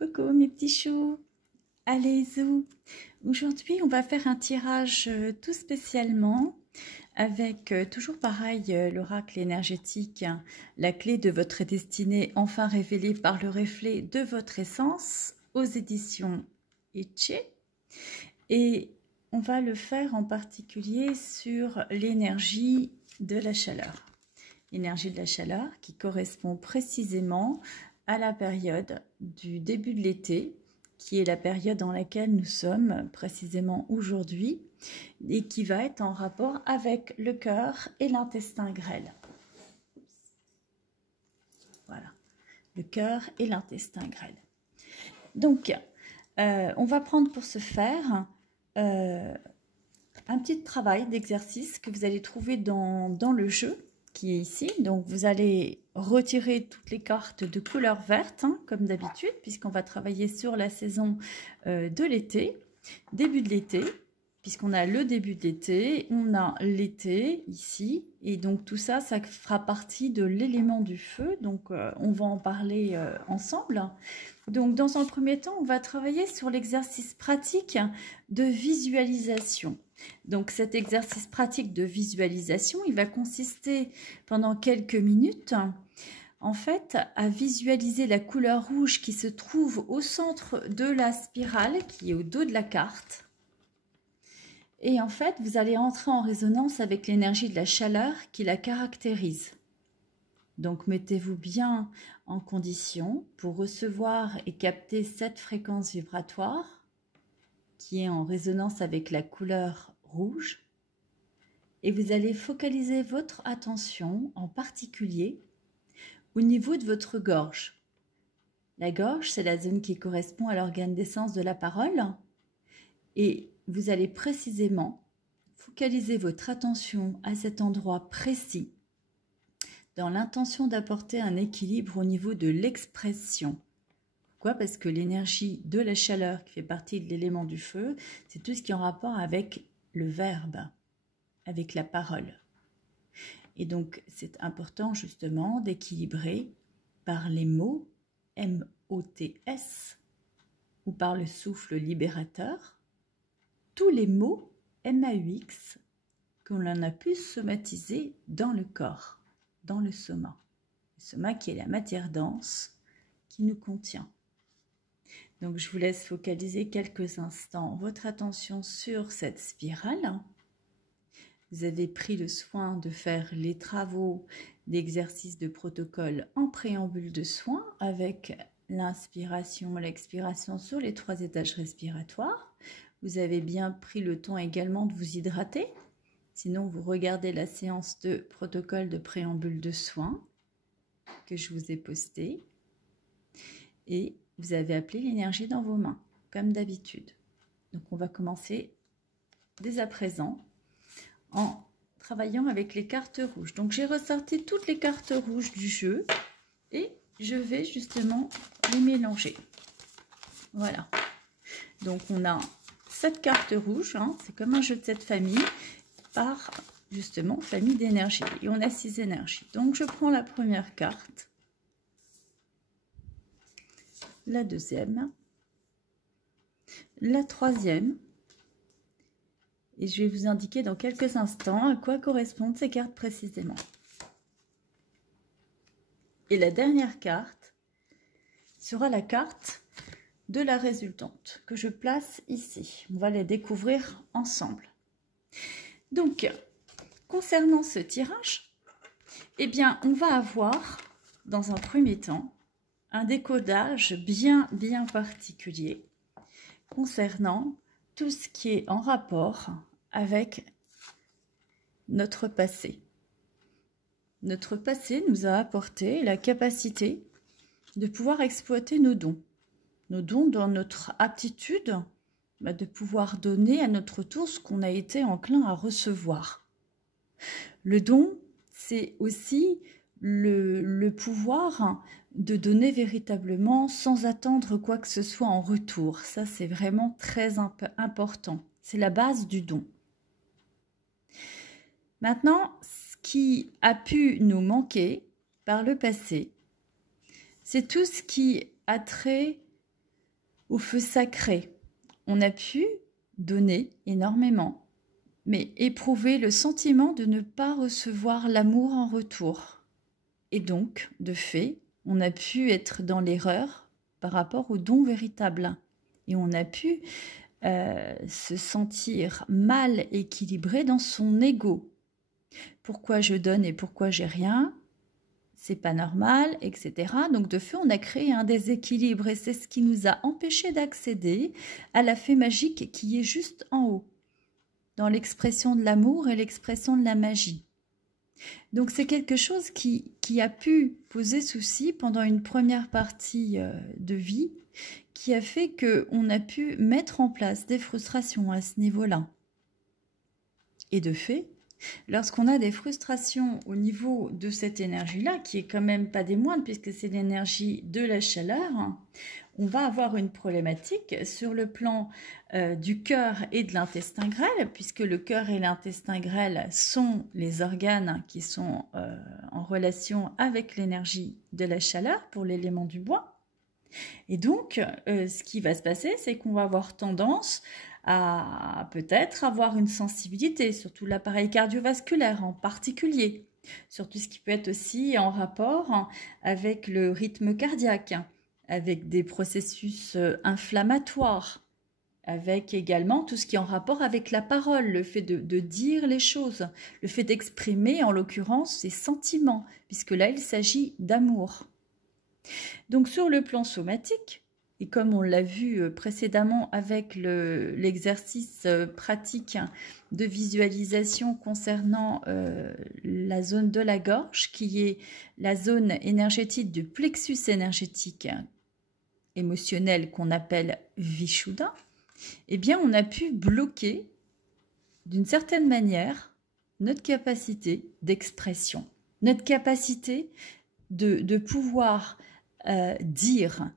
Coucou mes petits choux, allez zou. Aujourd'hui on va faire un tirage tout spécialement avec toujours pareil l'oracle énergétique, la clé de votre destinée enfin révélée par le reflet de votre essence aux éditions Itche. Et on va le faire en particulier sur l'énergie de la chaleur. L'énergie de la chaleur qui correspond précisément à la période du début de l'été, qui est la période dans laquelle nous sommes précisément aujourd'hui, et qui va être en rapport avec le cœur et l'intestin grêle. Voilà, le cœur et l'intestin grêle. Donc, on va prendre pour ce faire un petit travail d'exercice que vous allez trouver dans le jeu qui est ici. Donc vous allez retirer toutes les cartes de couleur verte, hein, comme d'habitude, puisqu'on va travailler sur la saison de l'été, début de l'été, puisqu'on a le début de l'été, on a l'été ici, et donc tout ça, ça fera partie de l'élément du feu, donc on va en parler ensemble. Donc dans un premier temps, on va travailler sur l'exercice pratique de visualisation. Donc cet exercice pratique de visualisation, il va consister pendant quelques minutes, en fait, à visualiser la couleur rouge qui se trouve au centre de la spirale, qui est au dos de la carte. Et en fait, vous allez entrer en résonance avec l'énergie de la chaleur qui la caractérise. Donc mettez-vous bien en condition pour recevoir et capter cette fréquence vibratoire qui est en résonance avec la couleur rouge, et vous allez focaliser votre attention en particulier au niveau de votre gorge. La gorge, c'est la zone qui correspond à l'organe d'essence de la parole, et vous allez précisément focaliser votre attention à cet endroit précis dans l'intention d'apporter un équilibre au niveau de l'expression. Pourquoi? Parce que l'énergie de la chaleur qui fait partie de l'élément du feu, c'est tout ce qui est en rapport avec le verbe, avec la parole. Et donc, c'est important justement d'équilibrer par les mots M-O-T-S ou par le souffle libérateur, tous les mots M-A-U-X qu'on en a pu somatiser dans le corps, dans le soma. Le soma qui est la matière dense qui nous contient. Donc, je vous laisse focaliser quelques instants votre attention sur cette spirale. Vous avez pris le soin de faire les travaux d'exercice de protocole en préambule de soins avec l'inspiration, l'expiration sur les 3 étages respiratoires. Vous avez bien pris le temps également de vous hydrater. Sinon, vous regardez la séance de protocole de préambule de soins que je vous ai postée. Et vous avez appelé l'énergie dans vos mains, comme d'habitude. Donc, on va commencer dès à présent en travaillant avec les cartes rouges. Donc, j'ai ressorti toutes les cartes rouges du jeu et je vais justement les mélanger. Voilà. Donc, on a 7 cartes rouges. Hein, c'est comme un jeu de 7 familles par, justement, famille d'énergie. Et on a 6 énergies. Donc, je prends la première carte. La deuxième, la troisième, et je vais vous indiquer dans quelques instants à quoi correspondent ces cartes précisément. Et la dernière carte sera la carte de la résultante que je place ici. On va les découvrir ensemble. Donc, concernant ce tirage, eh bien, on va avoir, dans un premier temps, un décodage bien particulier concernant tout ce qui est en rapport avec notre passé. Notre passé nous a apporté la capacité de pouvoir exploiter nos dons dans notre aptitude de pouvoir donner à notre tour ce qu'on a été enclin à recevoir. Le don, c'est aussi le pouvoir de donner véritablement sans attendre quoi que ce soit en retour. Ça, c'est vraiment très important. C'est la base du don. Maintenant, ce qui a pu nous manquer par le passé, c'est tout ce qui a trait au feu sacré. On a pu donner énormément, mais éprouver le sentiment de ne pas recevoir l'amour en retour. Et donc, de fait, on a pu être dans l'erreur par rapport au don véritable. Et on a pu se sentir mal équilibré dans son ego. Pourquoi je donne et pourquoi j'ai rien? C'est pas normal, etc. Donc de fait, on a créé un déséquilibre et c'est ce qui nous a empêché d'accéder à la fée magique qui est juste en haut, dans l'expression de l'amour et l'expression de la magie. Donc c'est quelque chose qui a pu poser souci pendant une première partie de vie, qui a fait qu'on a pu mettre en place des frustrations à ce niveau-là. Et de fait, lorsqu'on a des frustrations au niveau de cette énergie-là, qui est quand même pas des moindres, puisque c'est l'énergie de la chaleur, on va avoir une problématique sur le plan du cœur et de l'intestin grêle, puisque le cœur et l'intestin grêle sont les organes qui sont en relation avec l'énergie de la chaleur pour l'élément du bois. Et donc, ce qui va se passer, c'est qu'on va avoir tendance à peut-être avoir une sensibilité, surtout l'appareil cardiovasculaire en particulier, sur tout ce qui peut être aussi en rapport avec le rythme cardiaque, avec des processus inflammatoires, avec également tout ce qui est en rapport avec la parole, le fait de dire les choses, le fait d'exprimer en l'occurrence ses sentiments, puisque là il s'agit d'amour. Donc sur le plan somatique, et comme on l'a vu précédemment avec l'exercice pratique de visualisation concernant la zone de la gorge, qui est la zone énergétique du plexus énergétique émotionnel qu'on appelle Vishuddha, eh bien on a pu bloquer d'une certaine manière notre capacité d'expression, notre capacité de pouvoir dire.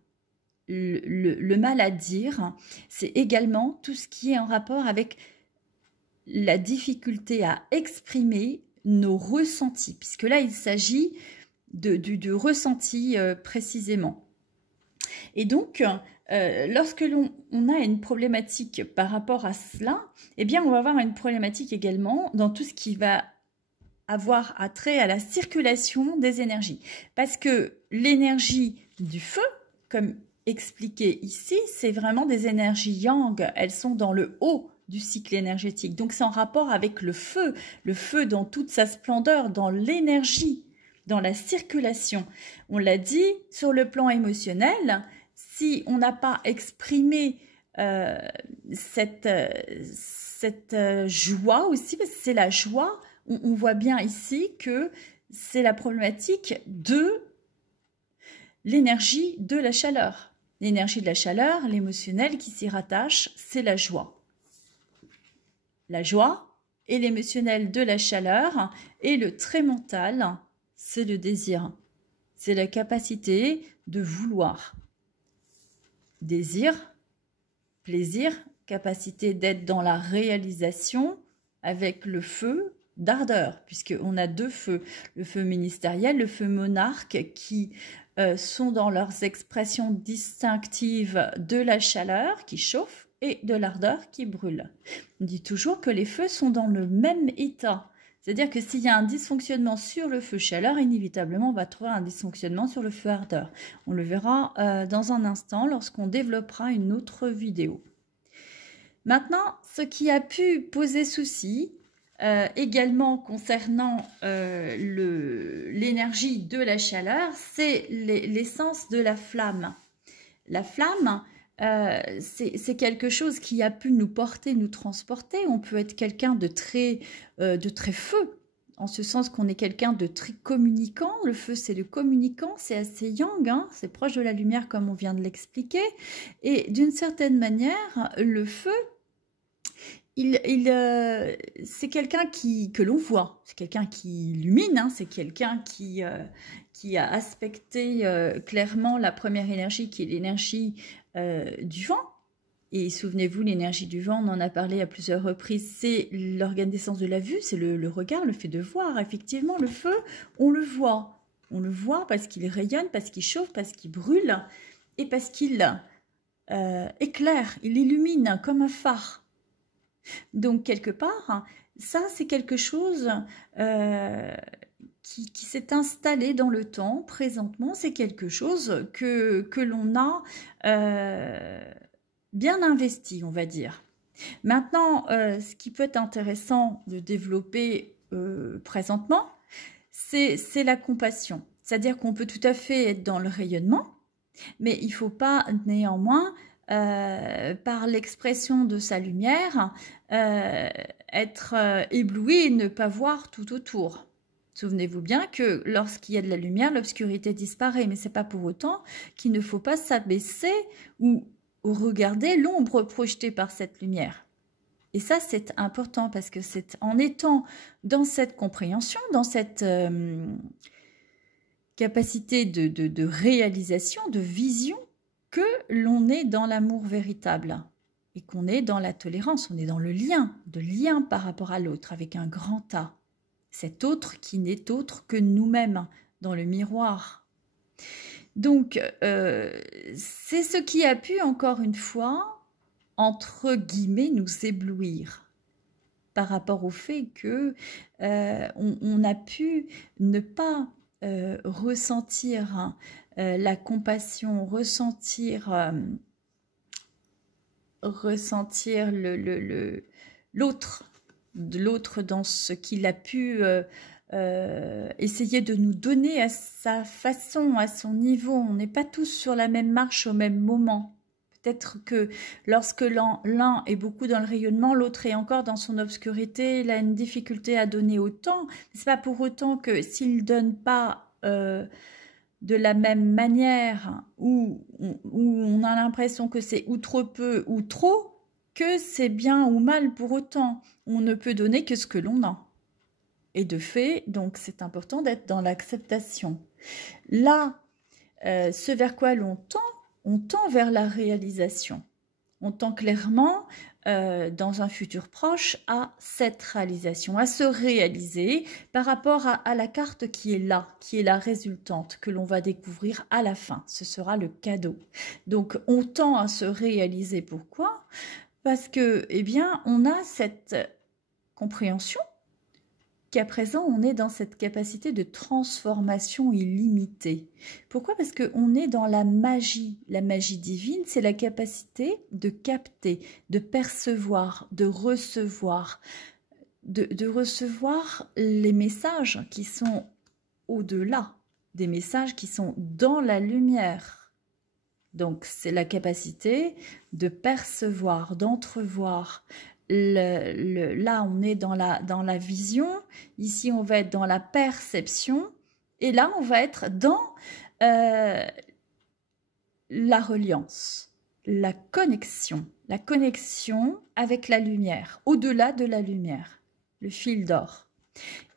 Le mal à dire, c'est également tout ce qui est en rapport avec la difficulté à exprimer nos ressentis, puisque là, il s'agit de ressenti précisément. Et donc, lorsque l'on a une problématique par rapport à cela, eh bien, on va avoir une problématique également dans tout ce qui va avoir attrait à la circulation des énergies. Parce que l'énergie du feu, comme expliqué ici, c'est vraiment des énergies yang, elles sont dans le haut du cycle énergétique. Donc c'est en rapport avec le feu dans toute sa splendeur, dans l'énergie, dans la circulation. On l'a dit, sur le plan émotionnel, si on n'a pas exprimé cette joie aussi, parce que c'est la joie, on voit bien ici que c'est la problématique de l'énergie de la chaleur. L'énergie de la chaleur, l'émotionnel qui s'y rattache, c'est la joie. La joie et l'émotionnel de la chaleur et le trait mental, c'est le désir. C'est la capacité de vouloir. Désir, plaisir, capacité d'être dans la réalisation avec le feu d'ardeur, puisqu'on a deux feux, le feu ministériel, le feu monarque, qui sont dans leurs expressions distinctives de la chaleur qui chauffe et de l'ardeur qui brûle. On dit toujours que les feux sont dans le même état, c'est-à-dire que s'il y a un dysfonctionnement sur le feu chaleur, inévitablement on va trouver un dysfonctionnement sur le feu ardeur. On le verra dans un instant lorsqu'on développera une autre vidéo. Maintenant, ce qui a pu poser souci, également concernant l'énergie de la chaleur, c'est l'essence de la flamme. La flamme, c'est quelque chose qui a pu nous porter, nous transporter. On peut être quelqu'un de très feu, en ce sens qu'on est quelqu'un de très communicant. Le feu, c'est le communicant, c'est assez yang, hein, c'est proche de la lumière comme on vient de l'expliquer. Et d'une certaine manière, le feu, c'est quelqu'un que l'on voit, c'est quelqu'un qui illumine, hein, c'est quelqu'un qui a aspecté clairement la première énergie qui est l'énergie du vent. Et souvenez-vous, l'énergie du vent, on en a parlé à plusieurs reprises, c'est l'organe d'essence de la vue, c'est le regard, le fait de voir. Effectivement, le feu, on le voit. On le voit parce qu'il rayonne, parce qu'il chauffe, parce qu'il brûle et parce qu'il éclaire, il illumine comme un phare. Donc, quelque part, ça, c'est quelque chose qui s'est installé dans le temps. Présentement, c'est quelque chose que l'on a bien investi, on va dire. Maintenant, ce qui peut être intéressant de développer présentement, c'est la compassion. C'est-à-dire qu'on peut tout à fait être dans le rayonnement, mais il ne faut pas néanmoins, par l'expression de sa lumière, être ébloui et ne pas voir tout autour. Souvenez-vous bien que lorsqu'il y a de la lumière, l'obscurité disparaît, mais ce n'est pas pour autant qu'il ne faut pas s'abaisser ou regarder l'ombre projetée par cette lumière. Et ça, c'est important parce que c'est en étant dans cette compréhension, dans cette capacité de réalisation, de vision, que l'on est dans l'amour véritable et qu'on est dans la tolérance, on est dans le lien, de lien par rapport à l'autre avec un grand A. Cet autre qui n'est autre que nous-mêmes dans le miroir. Donc, c'est ce qui a pu, encore une fois, entre guillemets, nous éblouir par rapport au fait que on a pu ne pas ressentir la compassion, ressentir l'autre, de l'autre dans ce qu'il a pu essayer de nous donner à sa façon, à son niveau. On n'est pas tous sur la même marche au même moment. Peut-être que lorsque l'un est beaucoup dans le rayonnement, l'autre est encore dans son obscurité, il a une difficulté à donner autant. Ce n'est pas pour autant que s'il ne donne pas de la même manière, où on a l'impression que c'est ou trop peu ou trop, que c'est bien ou mal pour autant. On ne peut donner que ce que l'on a. Et de fait, donc c'est important d'être dans l'acceptation. Là, ce vers quoi on tend vers la réalisation. On tend clairement, dans un futur proche, à cette réalisation, à se réaliser par rapport à la carte qui est la résultante, que l'on va découvrir à la fin. Ce sera le cadeau. Donc, on tend à se réaliser. Pourquoi ? Parce que, eh bien, on a cette compréhension qu'à présent, on est dans cette capacité de transformation illimitée. Pourquoi ? Parce qu'on est dans la magie. La magie divine, c'est la capacité de capter, de percevoir, de recevoir les messages qui sont au-delà, des messages qui sont dans la lumière. Donc, c'est la capacité de percevoir, d'entrevoir. Là, on est dans la vision. Ici, on va être dans la perception. Et là, on va être dans la reliance, la connexion avec la lumière, au-delà de la lumière, le fil d'or.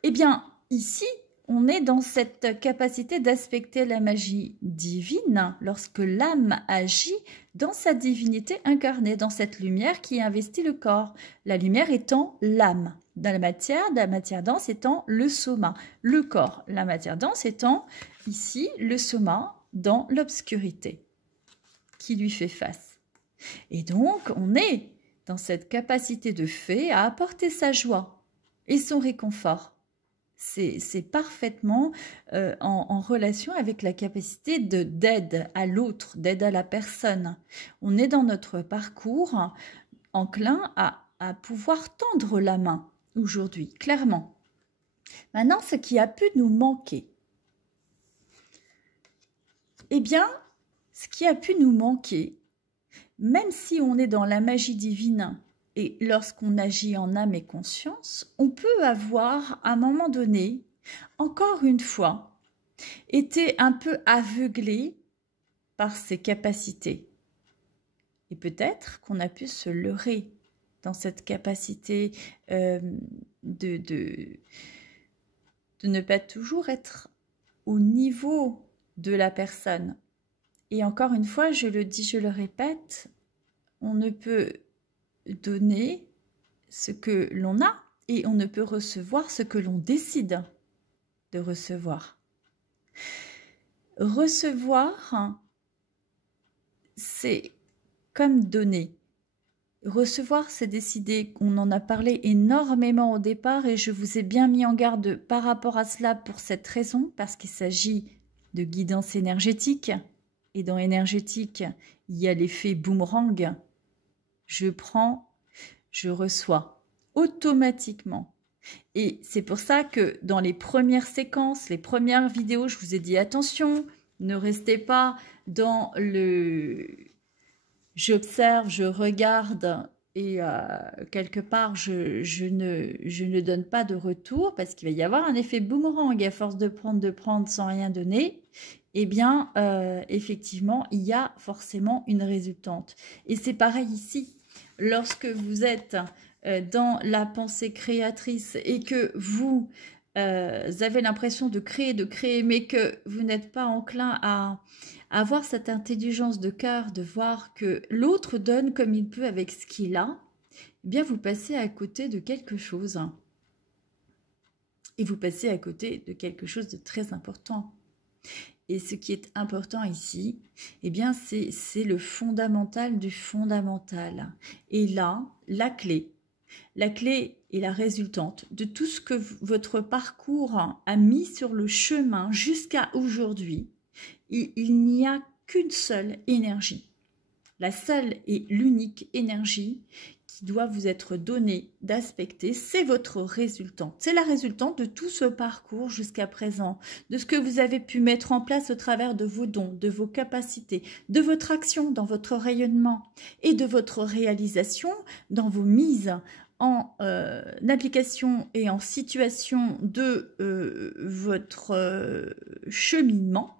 Eh bien, ici, on est dans cette capacité d'aspecter la magie divine lorsque l'âme agit dans sa divinité incarnée, dans cette lumière qui investit le corps. La lumière étant l'âme, dans la matière dense étant le soma, le corps, la matière dense étant ici le soma dans l'obscurité qui lui fait face. Et donc, on est dans cette capacité de fait à apporter sa joie et son réconfort. C'est parfaitement en relation avec la capacité d'aide à l'autre, d'aide à la personne. On est dans notre parcours enclin à pouvoir tendre la main aujourd'hui, clairement. Maintenant, ce qui a pu nous manquer. Eh bien, ce qui a pu nous manquer, même si on est dans la magie divine, et lorsqu'on agit en âme et conscience, on peut avoir, à un moment donné, encore une fois, été un peu aveuglé par ses capacités. Et peut-être qu'on a pu se leurrer dans cette capacité de ne pas toujours être au niveau de la personne. Et encore une fois, je le dis, je le répète, on ne peut donner ce que l'on a et on ne peut recevoir ce que l'on décide de recevoir. Recevoir, c'est comme donner. Recevoir, c'est décider. On en a parlé énormément au départ et je vous ai bien mis en garde par rapport à cela pour cette raison, parce qu'il s'agit de guidance énergétique. Et dans énergétique, il y a l'effet boomerang. Je prends, je reçois automatiquement. Et c'est pour ça que dans les premières séquences, les premières vidéos, je vous ai dit attention, ne restez pas dans le j'observe, je regarde et quelque part je ne donne pas de retour parce qu'il va y avoir un effet boomerang à force de prendre sans rien donner. Eh bien, effectivement, il y a forcément une résultante. Et c'est pareil ici. Lorsque vous êtes dans la pensée créatrice et que vous avez l'impression de créer, mais que vous n'êtes pas enclin à avoir cette intelligence de cœur, de voir que l'autre donne comme il peut avec ce qu'il a, eh bien vous passez à côté de quelque chose. Et vous passez à côté de quelque chose de très important. Et ce qui est important ici, eh bien c'est le fondamental du fondamental. Et là, la clé est la résultante de tout ce que votre parcours a mis sur le chemin jusqu'à aujourd'hui. Il n'y a qu'une seule énergie. La seule et l'unique énergie qui doit vous être donnée d'aspecter, c'est votre résultante. C'est la résultante de tout ce parcours jusqu'à présent, de ce que vous avez pu mettre en place au travers de vos dons, de vos capacités, de votre action dans votre rayonnement et de votre réalisation dans vos mises en application et en situation de votre cheminement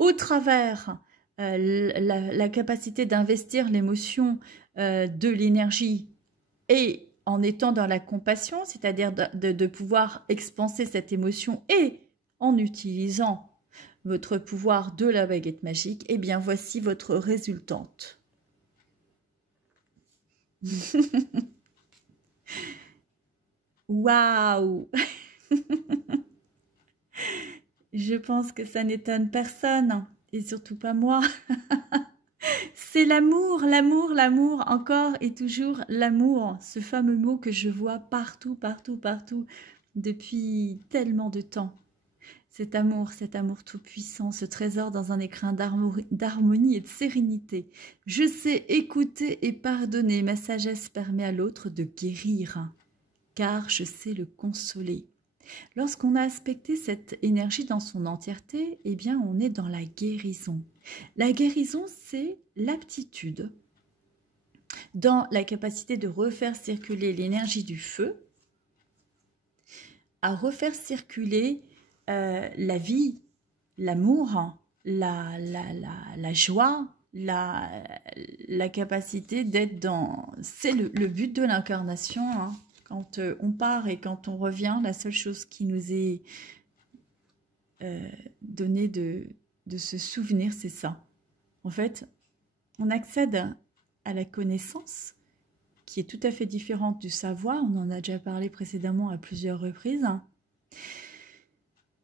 au travers la capacité d'investir l'émotion de l'énergie et en étant dans la compassion, c'est-à-dire de pouvoir expanser cette émotion et en utilisant votre pouvoir de la baguette magique, eh bien voici votre résultante. Waouh! Je pense que ça n'étonne personne, et surtout pas moi. C'est l'amour, l'amour, l'amour, encore et toujours l'amour. Ce fameux mot que je vois partout, partout, partout, depuis tellement de temps. Cet amour tout-puissant, ce trésor dans un écrin d'harmonie et de sérénité. Je sais écouter et pardonner, ma sagesse permet à l'autre de guérir, car je sais le consoler. Lorsqu'on a aspecté cette énergie dans son entièreté, eh bien on est dans la guérison. La guérison, c'est l'aptitude dans la capacité de refaire circuler l'énergie du feu, à refaire circuler la vie, l'amour, la joie, la capacité d'être dans... C'est le but de l'incarnation, hein. Quand on part et quand on revient, la seule chose qui nous est donnée de se souvenir, c'est ça. En fait, on accède à la connaissance, qui est tout à fait différente du savoir. On en a déjà parlé précédemment à plusieurs reprises.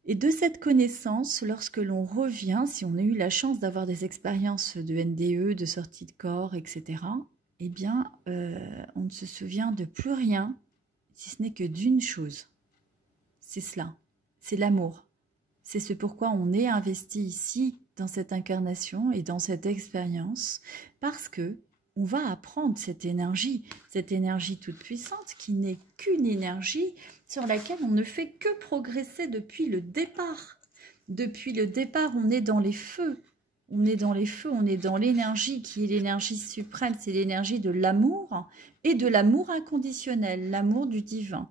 Et de cette connaissance, lorsque l'on revient, si on a eu la chance d'avoir des expériences de NDE, de sortie de corps, etc., eh bien, on ne se souvient de plus rien, si ce n'est que d'une chose. C'est cela, c'est l'amour. C'est ce pourquoi on est investi ici, dans cette incarnation et dans cette expérience, parce que on va apprendre cette énergie toute puissante qui n'est qu'une énergie sur laquelle on ne fait que progresser depuis le départ. Depuis le départ, on est dans les feux. On est dans les feux, on est dans l'énergie qui est l'énergie suprême, c'est l'énergie de l'amour et de l'amour inconditionnel, l'amour du divin,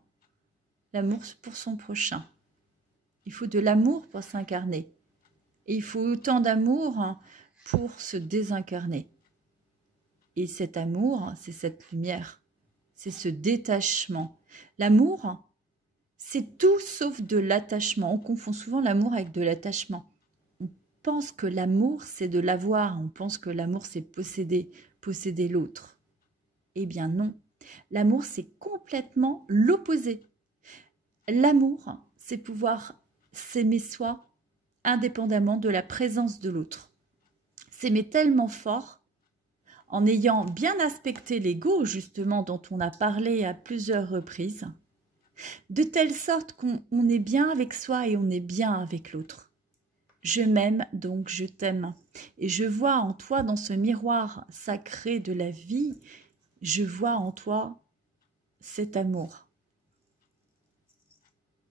l'amour pour son prochain. Il faut de l'amour pour s'incarner. Et il faut autant d'amour pour se désincarner. Et cet amour, c'est cette lumière, c'est ce détachement. L'amour, c'est tout sauf de l'attachement. On confond souvent l'amour avec de l'attachement. On pense que l'amour, c'est de l'avoir. On pense que l'amour, c'est posséder l'autre. Eh bien non. L'amour, c'est complètement l'opposé. L'amour, c'est pouvoir s'aimer soi indépendamment de la présence de l'autre. S'aimer tellement fort en ayant bien aspecté l'ego, justement, dont on a parlé à plusieurs reprises, de telle sorte qu'on est bien avec soi et on est bien avec l'autre. Je m'aime, donc je t'aime. Et je vois en toi, dans ce miroir sacré de la vie, je vois en toi cet amour.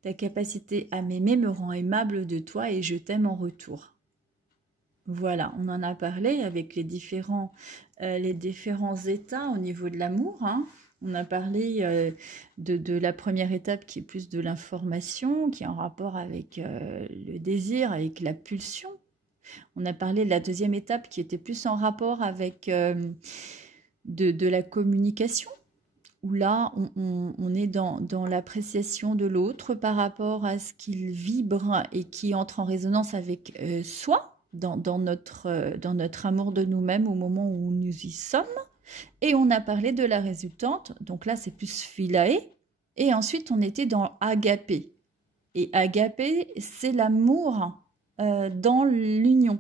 Ta capacité à m'aimer me rend aimable de toi et je t'aime en retour. Voilà, on en a parlé avec les différents états au niveau de l'amour. Hein. On a parlé de la première étape qui est plus de l'information, qui est en rapport avec le désir, avec la pulsion. On a parlé de la deuxième étape qui était plus en rapport avec de la communication, où là, on est dans l'appréciation de l'autre par rapport à ce qu'il vibre et qui entre en résonance avec soi, dans notre amour de nous-mêmes au moment où nous y sommes. Et on a parlé de la résultante, donc là c'est plus philae, et ensuite on était dans agapé. Et agapé, c'est l'amour dans l'union,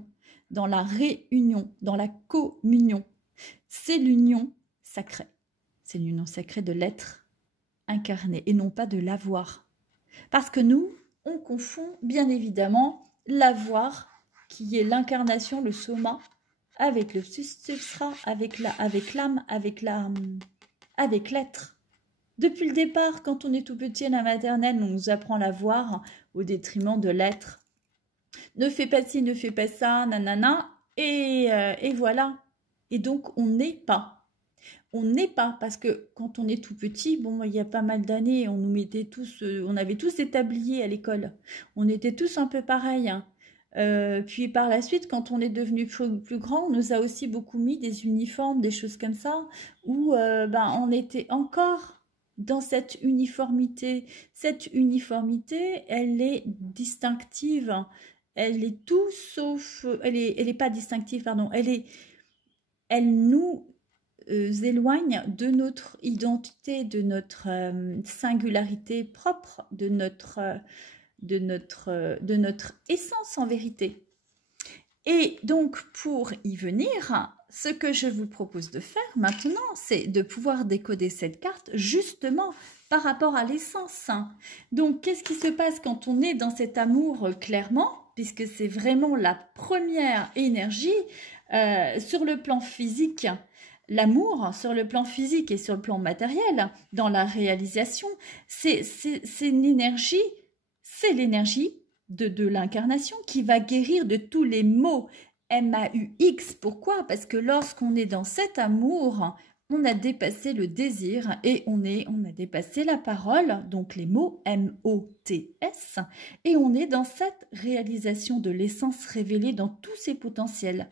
dans la réunion, dans la communion. C'est l'union sacrée. C'est l'union sacrée de l'être incarné et non pas de l'avoir. Parce que nous, on confond bien évidemment l'avoir, qui est l'incarnation, le soma, avec le substrat, avec l'âme, avec l'être. Depuis le départ, quand on est tout petit à la maternelle, on nous apprend l'avoir au détriment de l'être. Ne fais pas ci, ne fais pas ça, nanana, et voilà. Et donc, on n'est pas. On n'est pas, parce que quand on est tout petit, bon, il y a pas mal d'années, on nous mettait tous, on avait tous des tabliers à l'école. On était tous un peu pareils. Hein. Puis par la suite, quand on est devenu plus grand, on nous a aussi beaucoup mis des uniformes, des choses comme ça, où on était encore dans cette uniformité. Cette uniformité, elle est distinctive. Elle est tout sauf... Elle est pas distinctive, pardon. Elle nous éloigne de notre identité, de notre singularité propre, de notre essence en vérité. Et donc, pour y venir, ce que je vous propose de faire maintenant, c'est de pouvoir décoder cette carte justement par rapport à l'essence. Donc, qu'est-ce qui se passe quand on est dans cet amour clairement, puisque c'est vraiment la première énergie sur le plan physique. L'amour, sur le plan physique et sur le plan matériel, dans la réalisation, c'est une énergie. C'est l'énergie de l'incarnation qui va guérir de tous les maux. M-A-U-X. Pourquoi? Parce que lorsqu'on est dans cet amour, on a dépassé le désir et on a dépassé la parole, donc les mots M-O-T-S, et on est dans cette réalisation de l'essence révélée dans tous ses potentiels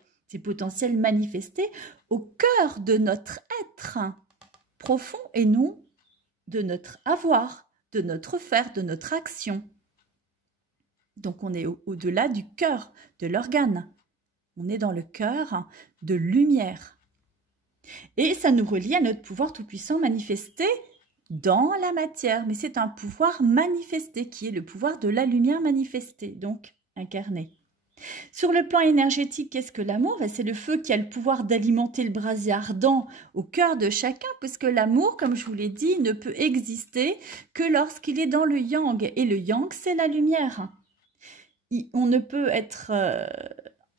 manifestés au cœur de notre être profond et non de notre avoir, de notre faire, de notre action. Donc on est au-delà du cœur, de l'organe. On est dans le cœur de lumière. Et ça nous relie à notre pouvoir tout-puissant manifesté dans la matière. Mais c'est un pouvoir manifesté qui est le pouvoir de la lumière manifestée, donc incarné. Sur le plan énergétique, qu'est-ce que l'amour? C'est le feu qui a le pouvoir d'alimenter le brasier ardent au cœur de chacun, parce que l'amour, comme je vous l'ai dit, ne peut exister que lorsqu'il est dans le yang. Et le yang, c'est la lumière. On ne peut être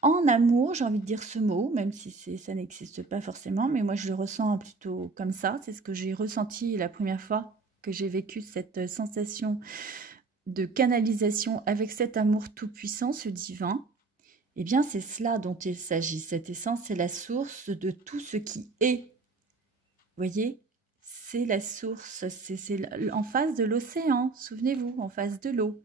en amour, j'ai envie de dire ce mot, même si ça n'existe pas forcément, mais moi je le ressens plutôt comme ça. C'est ce que j'ai ressenti la première fois que j'ai vécu cette sensation de canalisation avec cet amour tout-puissant, ce divin. Eh bien, c'est cela dont il s'agit. Cette essence, c'est la source de tout ce qui est. Vous voyez? C'est la source, c'est en face de l'océan, souvenez-vous, en face de l'eau.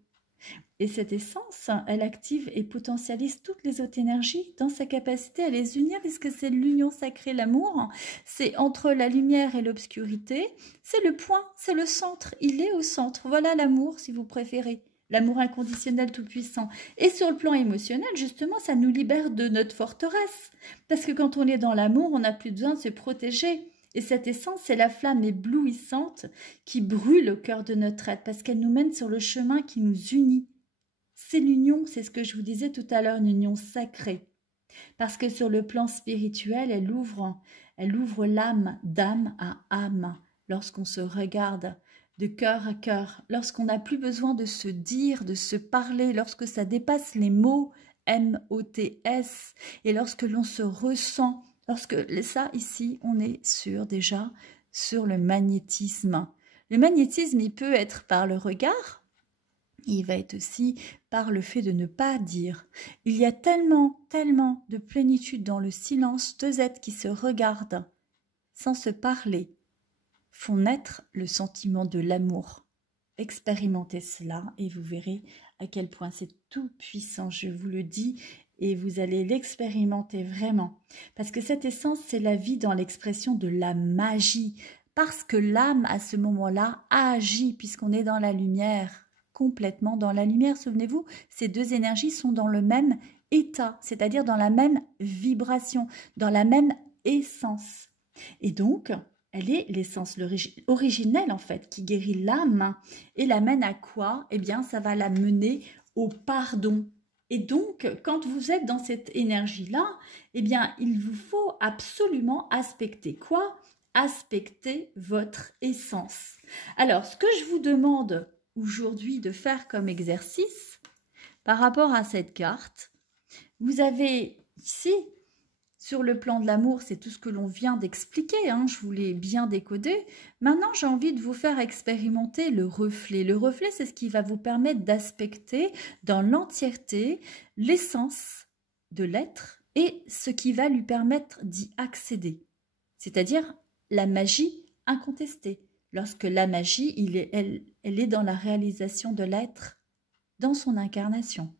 Et cette essence, elle active et potentialise toutes les autres énergies dans sa capacité à les unir, puisque c'est l'union sacrée, l'amour. C'est entre la lumière et l'obscurité. C'est le point, c'est le centre. Il est au centre. Voilà l'amour, si vous préférez. L'amour inconditionnel tout-puissant. Et sur le plan émotionnel, justement, ça nous libère de notre forteresse. Parce que quand on est dans l'amour, on n'a plus besoin de se protéger. Et cette essence, c'est la flamme éblouissante qui brûle au cœur de notre être, parce qu'elle nous mène sur le chemin qui nous unit. C'est l'union, c'est ce que je vous disais tout à l'heure, une union sacrée. Parce que sur le plan spirituel, elle ouvre l'âme d'âme à âme lorsqu'on se regarde de cœur à cœur, lorsqu'on n'a plus besoin de se dire, de se parler, lorsque ça dépasse les mots M-O-T-S et lorsque l'on se ressent, lorsque ça ici, on est déjà sur le magnétisme. Le magnétisme, il peut être par le regard, il va être aussi par le fait de ne pas dire. Il y a tellement, tellement de plénitude dans le silence, deux êtres qui se regardent sans se parler, font naître le sentiment de l'amour. Expérimentez cela et vous verrez à quel point c'est tout puissant, je vous le dis, et vous allez l'expérimenter vraiment. Parce que cette essence, c'est la vie dans l'expression de la magie. Parce que l'âme, à ce moment-là, agit, puisqu'on est dans la lumière, complètement dans la lumière. Souvenez-vous, ces deux énergies sont dans le même état, c'est-à-dire dans la même vibration, dans la même essence. Et donc, elle est l'essence originelle, en fait, qui guérit l'âme et l'amène à quoi? Eh bien, ça va la mener au pardon. Et donc, quand vous êtes dans cette énergie-là, eh bien, il vous faut absolument aspecter quoi? Aspecter votre essence. Alors, ce que je vous demande aujourd'hui de faire comme exercice, par rapport à cette carte, vous avez ici... Sur le plan de l'amour, c'est tout ce que l'on vient d'expliquer, hein, je vous l'ai bien décodé. Maintenant, j'ai envie de vous faire expérimenter le reflet. Le reflet, c'est ce qui va vous permettre d'aspecter dans l'entièreté l'essence de l'être et ce qui va lui permettre d'y accéder. C'est-à-dire la magie incontestée. Lorsque la magie, elle est dans la réalisation de l'être, dans son incarnation.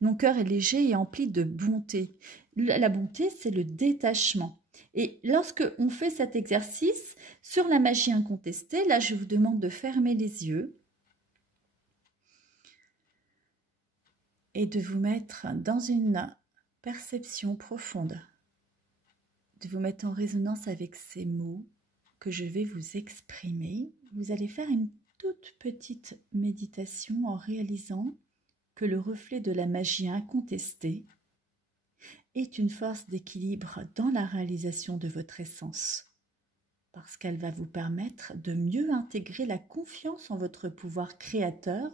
Mon cœur est léger et empli de bonté. La bonté, c'est le détachement. Et lorsque on fait cet exercice sur la magie incontestée, là, je vous demande de fermer les yeux et de vous mettre dans une perception profonde, de vous mettre en résonance avec ces mots que je vais vous exprimer. Vous allez faire une toute petite méditation en réalisant que le reflet de la magie incontestée est une force d'équilibre dans la réalisation de votre essence, parce qu'elle va vous permettre de mieux intégrer la confiance en votre pouvoir créateur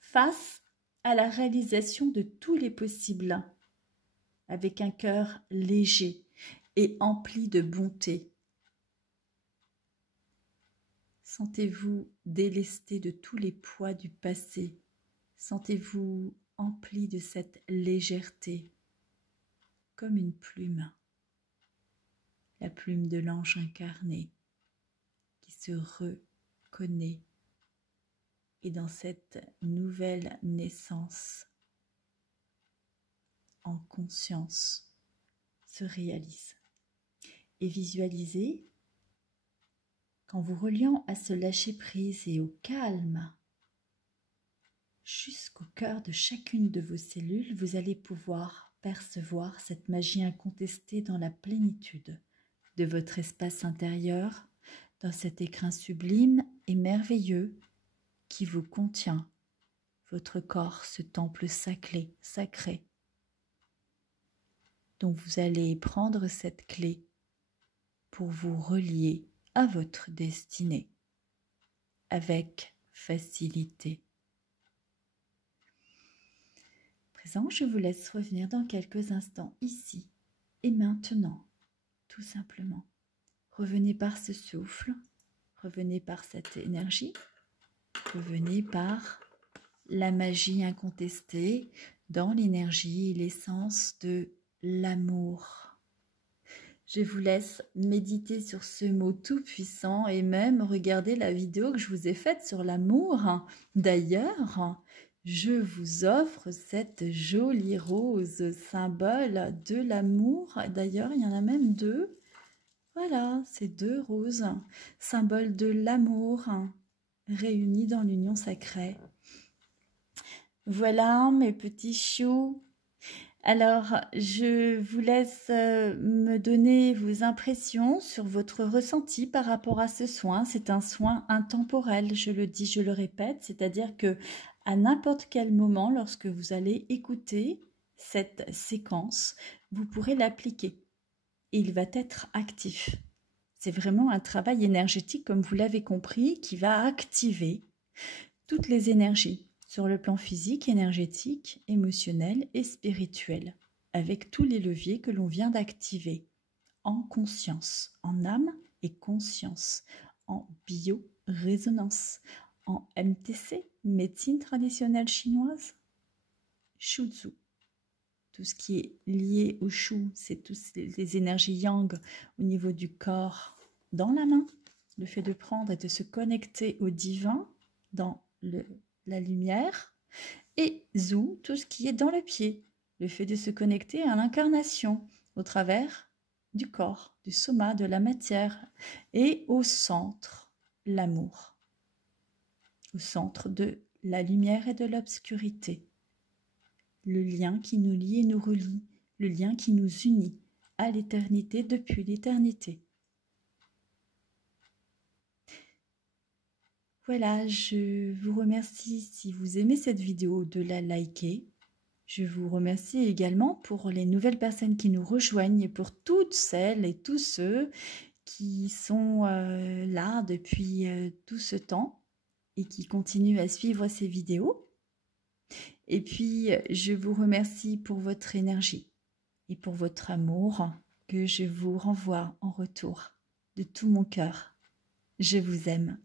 face à la réalisation de tous les possibles, avec un cœur léger et empli de bonté. Sentez-vous délesté de tous les poids du passé. Sentez-vous empli de cette légèreté, comme une plume, la plume de l'ange incarné qui se reconnaît et dans cette nouvelle naissance en conscience se réalise. Et visualisez qu'en vous reliant à ce lâcher-prise et au calme, jusqu'au cœur de chacune de vos cellules, vous allez pouvoir percevoir cette magie incontestée dans la plénitude de votre espace intérieur, dans cet écrin sublime et merveilleux qui vous contient, votre corps, ce temple sacré. Donc vous allez prendre cette clé pour vous relier à votre destinée avec facilité. Je vous laisse revenir dans quelques instants ici et maintenant, tout simplement. Revenez par ce souffle, revenez par cette énergie, revenez par la magie incontestée dans l'énergie et l'essence de l'amour. Je vous laisse méditer sur ce mot tout puissant et même regarder la vidéo que je vous ai faite sur l'amour. D'ailleurs, je vous offre cette jolie rose, symbole de l'amour. D'ailleurs, il y en a même deux. Voilà, ces deux roses, symbole de l'amour, réunies dans l'union sacrée. Voilà mes petits choux. Alors, je vous laisse me donner vos impressions sur votre ressenti par rapport à ce soin. C'est un soin intemporel, je le dis, je le répète, c'est-à-dire que à n'importe quel moment, lorsque vous allez écouter cette séquence, vous pourrez l'appliquer et il va être actif. C'est vraiment un travail énergétique, comme vous l'avez compris, qui va activer toutes les énergies sur le plan physique, énergétique, émotionnel et spirituel, avec tous les leviers que l'on vient d'activer, en conscience, en âme et conscience, en bio-résonance, en MTC, médecine traditionnelle chinoise, Shutsu. Tout ce qui est lié au Shu, c'est toutes les énergies yang au niveau du corps dans la main, le fait de prendre et de se connecter au divin dans la lumière, et Zhu, tout ce qui est dans le pied, le fait de se connecter à l'incarnation au travers du corps, du soma, de la matière, et au centre, l'amour, au centre de la lumière et de l'obscurité, le lien qui nous lie et nous relie, le lien qui nous unit à l'éternité depuis l'éternité. Voilà, je vous remercie si vous aimez cette vidéo de la liker. Je vous remercie également pour les nouvelles personnes qui nous rejoignent et pour toutes celles et tous ceux qui sont là depuis tout ce temps et qui continuent à suivre ces vidéos. Et puis, je vous remercie pour votre énergie et pour votre amour que je vous renvoie en retour de tout mon cœur. Je vous aime.